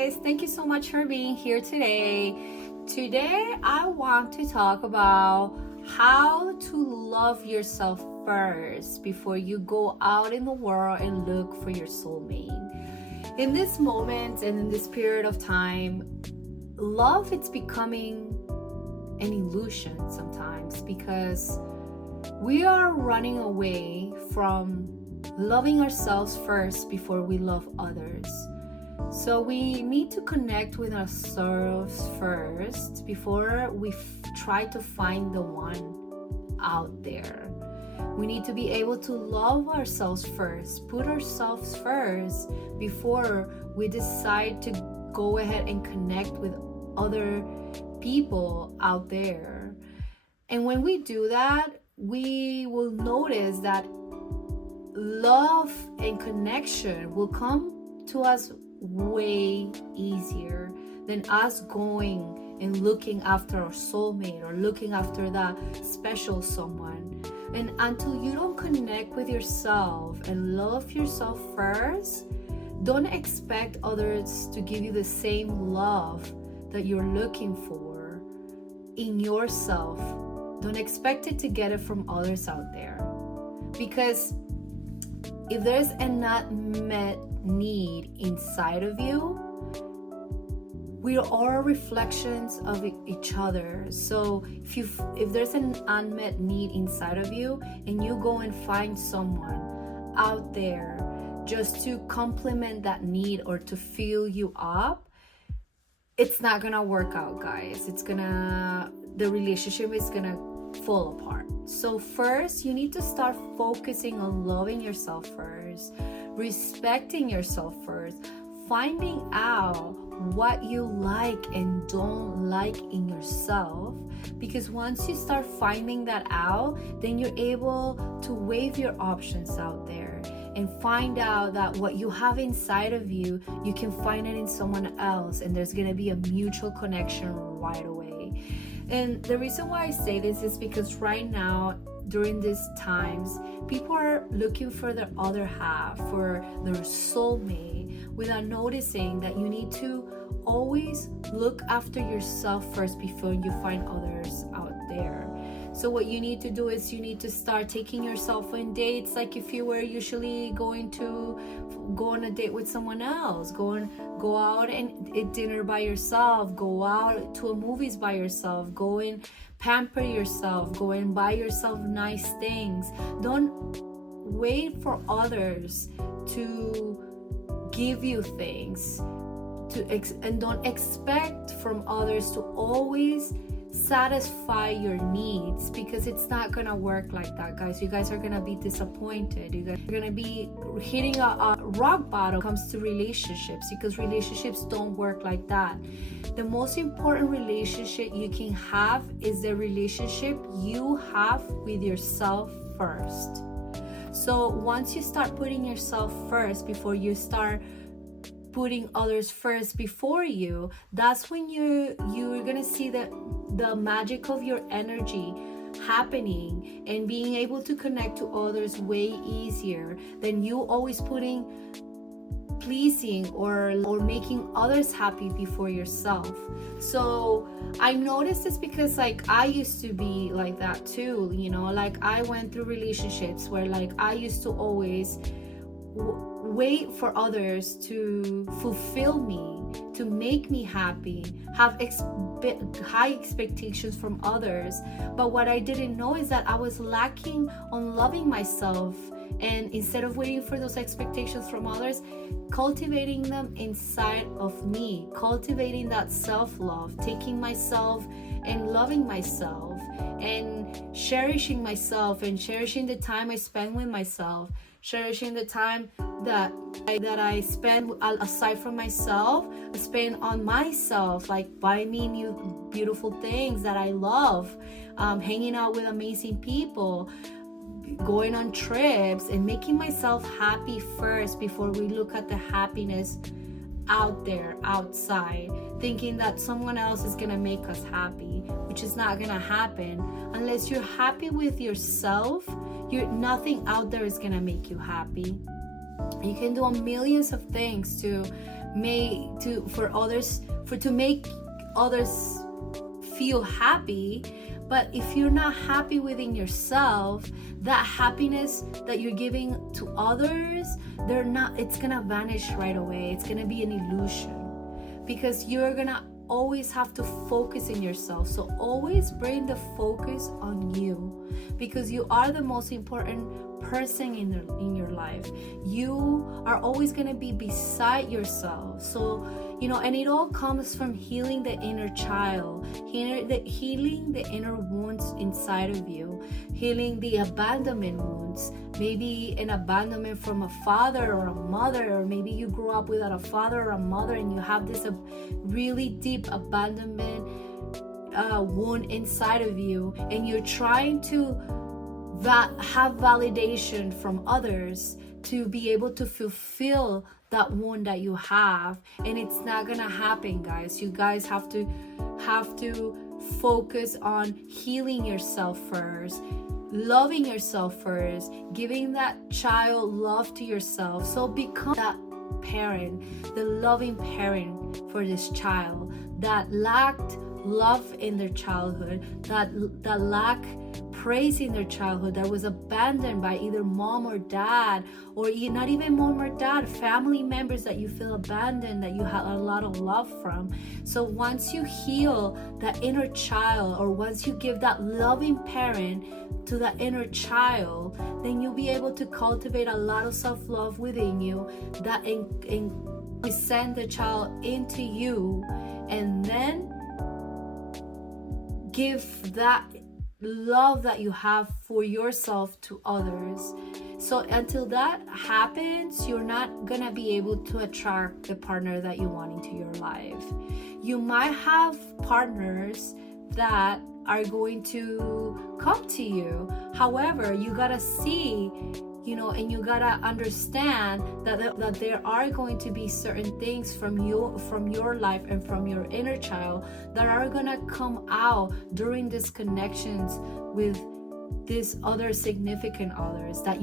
guys, thank you so much for being here today. Today I want to talk about how to love yourself first before you go out in the world and look for your soulmate. In this moment and in this period of time, love, it's becoming an illusion sometimes because we are running away from loving ourselves first before we love others. So we need to connect with ourselves first before we try to find the one out there. We need to be able to love ourselves first, put ourselves first before we decide to go ahead and connect with other people out there. And when we do that, we will notice that love and connection will come to us way easier than us going and looking after our soulmate or looking after that special someone. And until you don't connect with yourself and love yourself first, don't expect others to give you the same love that you're looking for in yourself. Don't expect it to get it from others out there. Because if there's an unmet need inside of you, we are all reflections of each other. So if there's an unmet need inside of you and you go and find someone out there just to complement that need or to fill you up, it's not gonna work out, guys. The relationship is gonna fall apart. So first, you need to start focusing on loving yourself first, respecting yourself first, finding out what you like and don't like in yourself. Because once you start finding that out, then you're able to weigh your options out there and find out that what you have inside of you, you can find it in someone else, and there's gonna be a mutual connection right away. And the reason why I say this is because right now, during these times, people are looking for their other half, for their soulmate, without noticing that you need to always look after yourself first before you find others out there. So what you need to do is you need to start taking yourself on dates like if you were usually going to go on a date with someone else. Go out and eat dinner by yourself, go out to a movies by yourself, go and pamper yourself, go and buy yourself nice things. Don't wait for others to give you things, and don't expect from others to always satisfy your needs, because it's not gonna work like that, guys. You guys are gonna be disappointed. You guys are gonna be hitting a rock bottom when it comes to relationships, because relationships don't work like that. The most important relationship you can have is the relationship you have with yourself first. So once you start putting yourself first before you start putting others first before you, that's when you're gonna see the magic of your energy happening and being able to connect to others way easier than you always putting pleasing or making others happy before yourself. So I noticed this because I used to be like that too, I went through relationships where I used to always wait for others to fulfill me, to make me happy, have high expectations from others. But what I didn't know is that I was lacking on loving myself, and instead of waiting for those expectations from others, cultivating them inside of me, cultivating that self-love, taking myself and loving myself and cherishing myself and cherishing the time I spend with myself, cherishing the time that I spend aside from myself, I spend on myself, like buying me new beautiful things that I love, hanging out with amazing people, going on trips, and making myself happy first before we look at the happiness out there, outside, thinking that someone else is gonna make us happy, which is not gonna happen. Unless you're happy with yourself, nothing out there is gonna make you happy. You can do millions of things to make others feel happy. But if you're not happy within yourself, that happiness that you're giving to others, it's gonna vanish right away. It's gonna be an illusion, because you're gonna always have to focus in yourself. So always bring the focus on you, because you are the most important person in your life. You are always going to be beside yourself. So and it all comes from healing the inner child, healing the inner wounds inside of you, healing the abandonment wounds, maybe an abandonment from a father or a mother, or maybe you grew up without a father or a mother and you have this really deep abandonment wound inside of you, and you're trying to have validation from others to be able to fulfill that wound that you have, and it's not gonna happen, guys. You guys have to focus on healing yourself first, loving yourself first, giving that child love to yourself. So become that parent, the loving parent for this child that lacked love in their childhood, that lacked praise in their childhood, that was abandoned by either mom or dad, or not even mom or dad, family members that you feel abandoned, that you had a lot of love from. So once you heal that inner child, or once you give that loving parent to that inner child, then you'll be able to cultivate a lot of self-love within you that send the child into you, and then give that love that you have for yourself to others. So until that happens, you're not gonna be able to attract the partner that you want into your life. You might have partners that are going to come to you. However, you gotta see, and you gotta understand that there are going to be certain things from your life and from your inner child that are gonna come out during these connections with these other significant others, that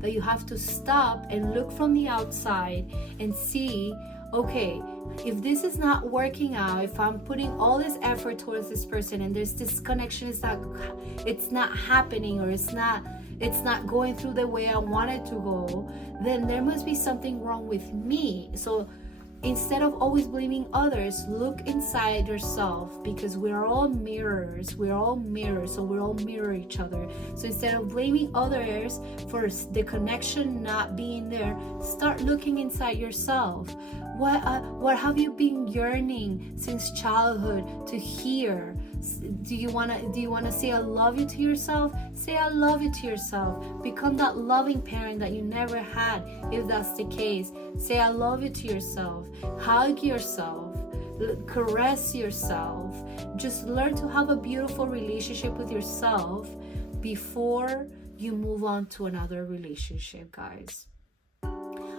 that you have to stop and look from the outside and see, okay, if this is not working out, if I'm putting all this effort towards this person and there's this connection, it's not happening, or it's not going through the way I want it to go, then there must be something wrong with me. So instead of always blaming others, look inside yourself, because we're all mirrors, so we all mirror each other. So instead of blaming others for the connection not being there, start looking inside yourself. What have you been yearning since childhood to hear? Do you wanna say I love you to yourself? Say I love you to yourself. Become that loving parent that you never had, if that's the case. Say I love you to yourself. Hug yourself. Caress yourself. Just learn to have a beautiful relationship with yourself before you move on to another relationship, guys.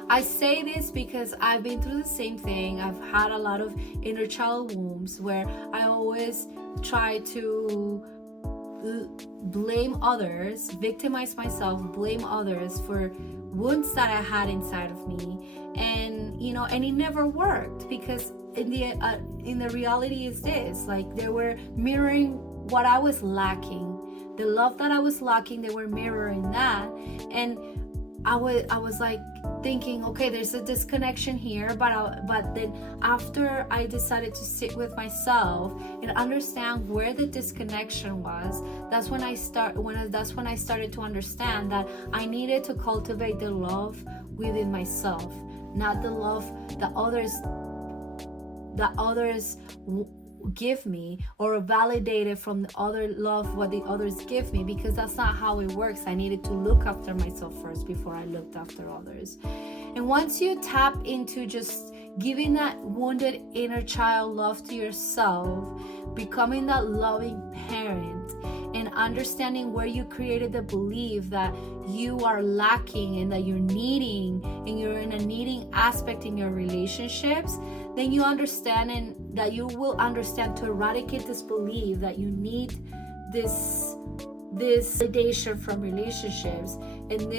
I say this because I've been through the same thing. I've had a lot of inner child wounds where I always try to blame others, victimize myself, blame others for wounds that I had inside of me, and it never worked, because in the reality is this, like, they were mirroring what I was lacking, the love that I was lacking. They were mirroring that, and I was like thinking, okay, there's a disconnection here, but then after I decided to sit with myself and understand where the disconnection was, that's when I started to understand that I needed to cultivate the love within myself, not the love that others give me, or validate it from the other love what the others give me, because that's not how it works. I needed to look after myself first before I looked after others. And once you tap into just giving that wounded inner child love to yourself, becoming that loving parent, and understanding where you created the belief that you are lacking and that you're needing, and you're in a needing aspect in your relationships, then you understand, and that you will understand to eradicate this belief that you need this validation from relationships, and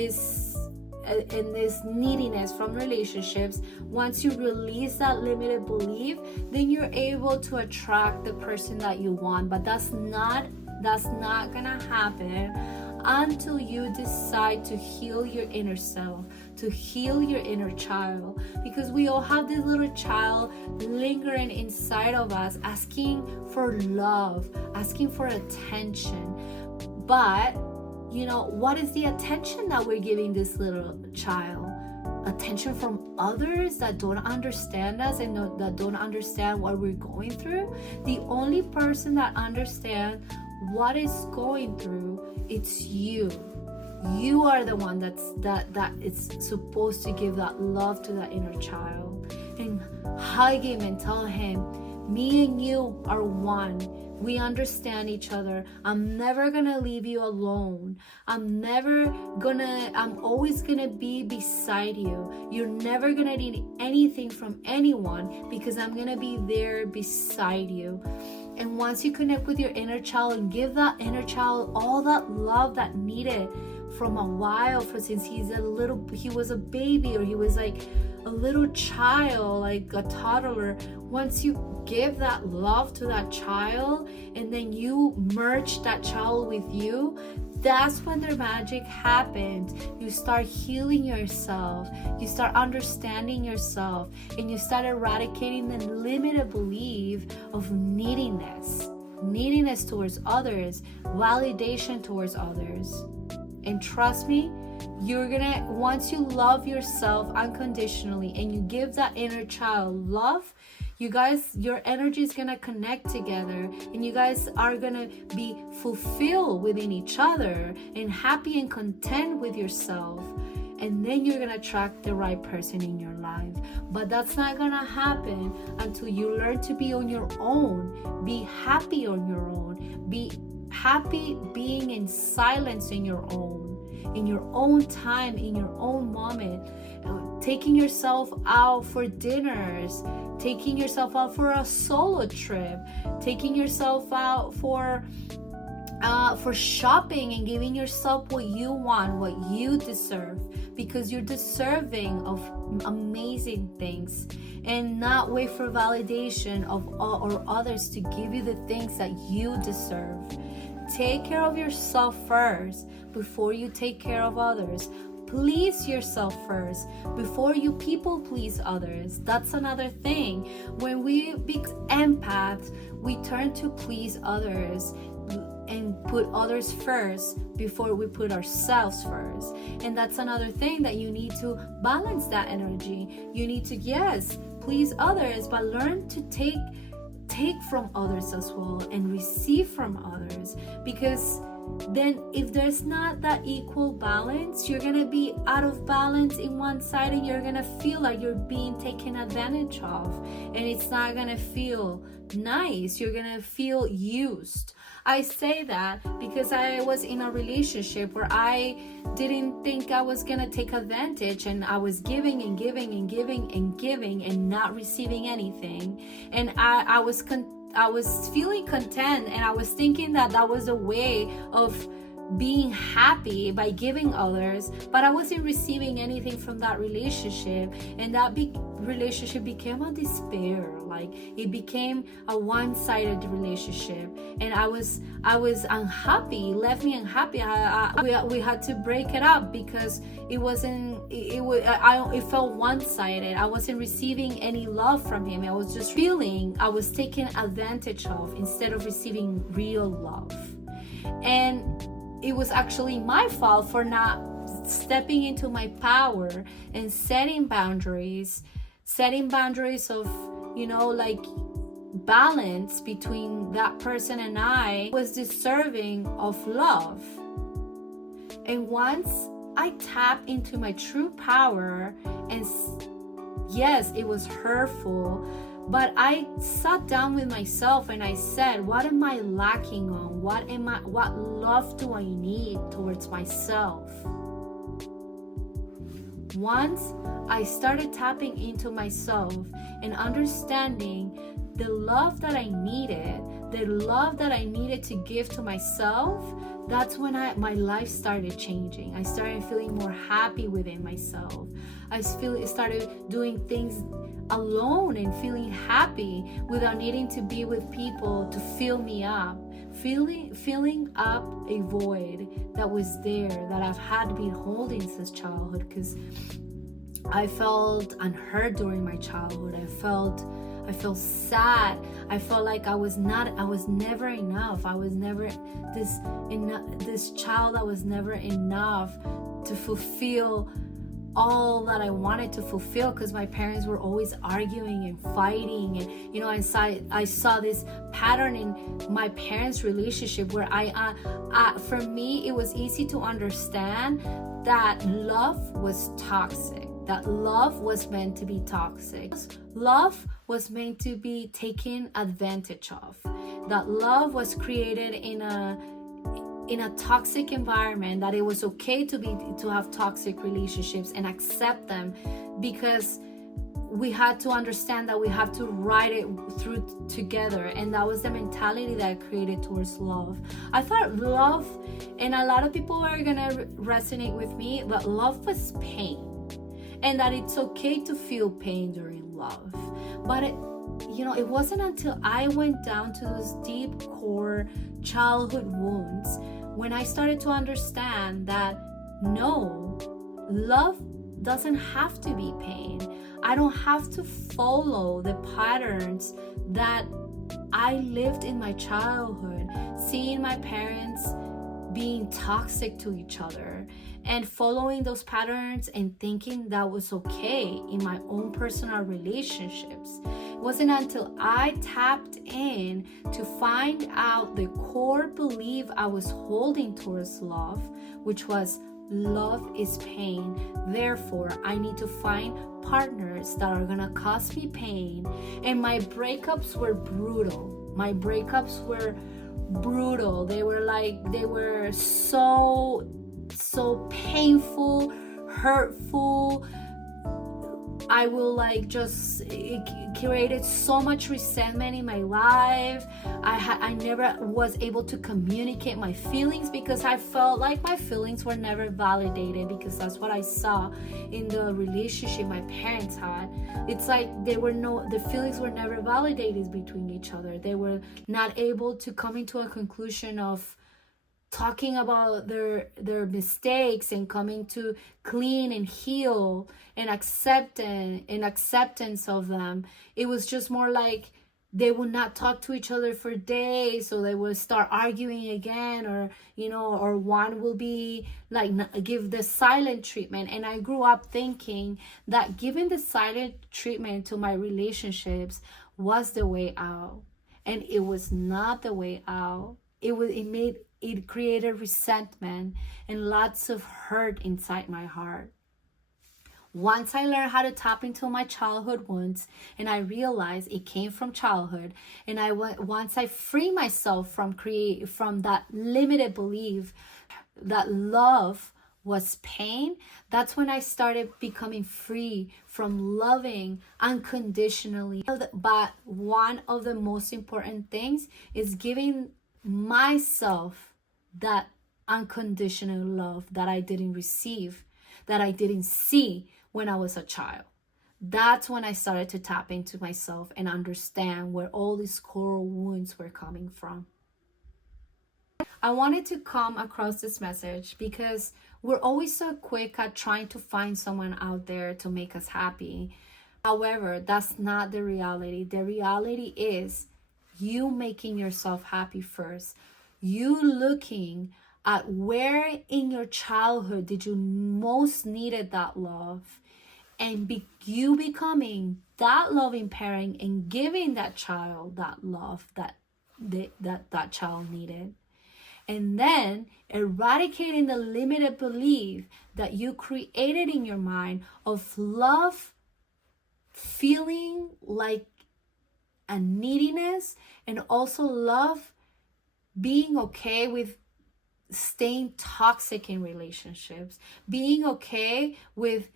and this neediness from relationships, once you release that limited belief, then you're able to attract the person that you want. But that's not gonna happen until you decide to heal your inner self, to heal your inner child, because we all have this little child lingering inside of us, asking for love, asking for attention. But what is the attention that we're giving this little child? Attention from others that don't understand us and that don't understand what we're going through. The only person that understands what is going through, it's you. You are the one that is supposed to give that love to that inner child, and hug him and tell him, me and you are one. We understand each other. I'm never gonna leave you alone. I'm always gonna be beside you. You're never gonna need anything from anyone, because I'm gonna be there beside you. And once you connect with your inner child and give that inner child all that love that needed from a while, since he was a baby, or he was like a little child, like a toddler, once you give that love to that child and then you merge that child with you, that's when the magic happens. You start healing yourself, you start understanding yourself, and you start eradicating the limited belief of neediness towards others, validation towards others. And trust me, once you love yourself unconditionally and you give that inner child love, you guys, your energy is gonna connect together, and you guys are gonna be fulfilled within each other and happy and content with yourself. And then you're gonna attract the right person in your life. But that's not gonna happen until you learn to be on your own, be happy on your own, be happy being in silence in your own time, in your own moment, taking yourself out for dinners, taking yourself out for a solo trip, taking yourself out for shopping, and giving yourself what you want, what you deserve, because you're deserving of amazing things, and not wait for validation or others to give you the things that you deserve. Take care of yourself first before you take care of others. Please yourself first before you people please others. That's another thing. When we become empaths, we turn to please others and put others first before we put ourselves first. And that's another thing that you need to balance that energy. You need to, yes, please others, but learn to take from others as well and receive from others, because then if there's not that equal balance, you're gonna be out of balance in one side, and you're gonna feel like you're being taken advantage of, and it's not gonna feel nice. You're gonna feel used. I say that because I was in a relationship where I didn't think I was gonna take advantage, and I was giving and giving and giving and giving and not receiving anything. And I was feeling content, and I was thinking that was a way of being happy by giving others, but I wasn't receiving anything from that relationship, and that relationship became a despair. Like, it became a one-sided relationship, and I was unhappy. It left me unhappy. We had to break it up because it felt one-sided. I wasn't receiving any love from him. I was just feeling I was taken advantage of instead of receiving real love. And it was actually my fault for not stepping into my power and setting boundaries of, like, balance between that person and I was deserving of love. And once I tapped into my true power, and yes, it was hurtful, but I sat down with myself and I said, what am I lacking on? What love do I need towards myself? Once I started tapping into myself and understanding the love that I needed to give to myself, that's when my life started changing. I started feeling more happy within myself. Started doing things alone and feeling happy without needing to be with people to fill me up. Filling up a void that was there, that I've had been holding since childhood, because I felt unheard during my childhood. I felt sad. I felt like I was never enough. I was never this child that was never enough to fulfill all that I wanted to fulfill, because my parents were always arguing and fighting. And I saw this pattern in my parents' relationship where for me it was easy to understand that love was toxic, that love was meant to be toxic. Love was meant to be taken advantage of. That love was created in a toxic environment, that it was okay to have toxic relationships and accept them, because we had to understand that we have to ride it through together. And that was the mentality that I created towards love. I thought love, and a lot of people are gonna resonate with me, but love was pain, and that it's okay to feel pain during love. But it wasn't until I went down to those deep core childhood wounds when I started to understand that no, love doesn't have to be pain. I don't have to follow the patterns that I lived in my childhood, seeing my parents being toxic to each other and following those patterns and thinking that was okay in my own personal relationships. It wasn't until I tapped in to find out the core belief I was holding towards love, which was love is pain. Therefore, I need to find partners that are gonna cause me pain. And my breakups were brutal. My breakups were brutal. They were so painful, hurtful. It created so much resentment in my life. I never was able to communicate my feelings because I felt like my feelings were never validated, because that's what I saw in the relationship my parents had. It's like the feelings were never validated between each other. They were not able to come into a conclusion of talking about their mistakes and coming to clean and heal and acceptance of them. It was just more like they would not talk to each other for days, so they would start arguing again, or one will be like give the silent treatment. And I grew up thinking that giving the silent treatment to my relationships was the way out, and it was not the way out. It created resentment and lots of hurt inside my heart. Once I learned how to tap into my childhood wounds, and I realized it came from childhood, and once I free myself from that limited belief that love was pain, that's when I started becoming free from loving unconditionally. But one of the most important things is giving myself that unconditional love that I didn't receive, that I didn't see when I was a child. That's when I started to tap into myself and understand where all these core wounds were coming from. I wanted to come across this message because we're always so quick at trying to find someone out there to make us happy. However, that's not the reality. The reality is you making yourself happy first. You looking at where in your childhood did you most needed that love, and you becoming that loving parent and giving that child that love that child needed. And then eradicating the limited belief that you created in your mind of love feeling like a neediness, and also love being okay with staying toxic in relationships, being okay with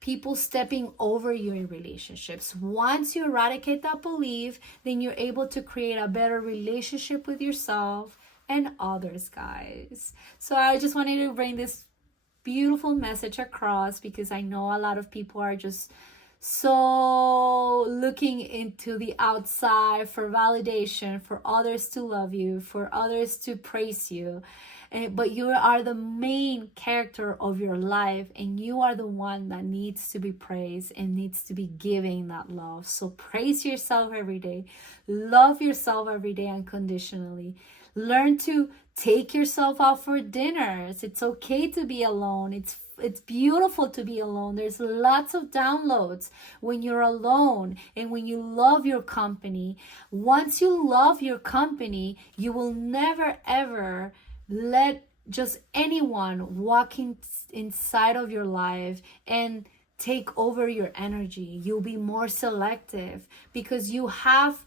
people stepping over you in relationships. Once you eradicate that belief, then you're able to create a better relationship with yourself, and others, guys. So I just wanted to bring this beautiful message across because I know a lot of people are just so looking into the outside for validation, for others to love you, for others to praise you. But you are the main character of your life, and you are the one that needs to be praised and needs to be giving that love. So praise yourself every day, love yourself every day unconditionally. Learn to take yourself out for dinners. It's okay to be alone. It's beautiful to be alone. There's lots of downloads when you're alone and when you love your company. Once you love your company, you will never ever let just anyone inside of your life and take over your energy. You'll be more selective because you have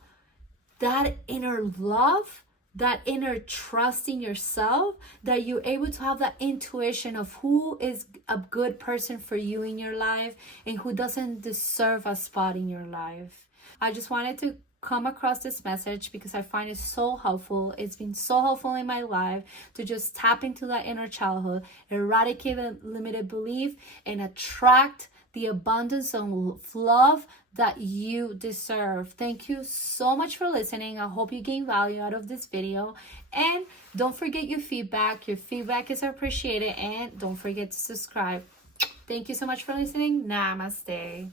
that inner love, that inner trust in yourself, that you're able to have that intuition of who is a good person for you in your life and who doesn't deserve a spot in your life. I just wanted to come across this message because I find it so helpful. It's been so helpful in my life to just tap into that inner childhood, eradicate the limited belief, and attract the abundance of love that you deserve. Thank you so much for listening. I hope you gain value out of this video. And don't forget your feedback. Your feedback is appreciated. And don't forget to subscribe. Thank you so much for listening. Namaste.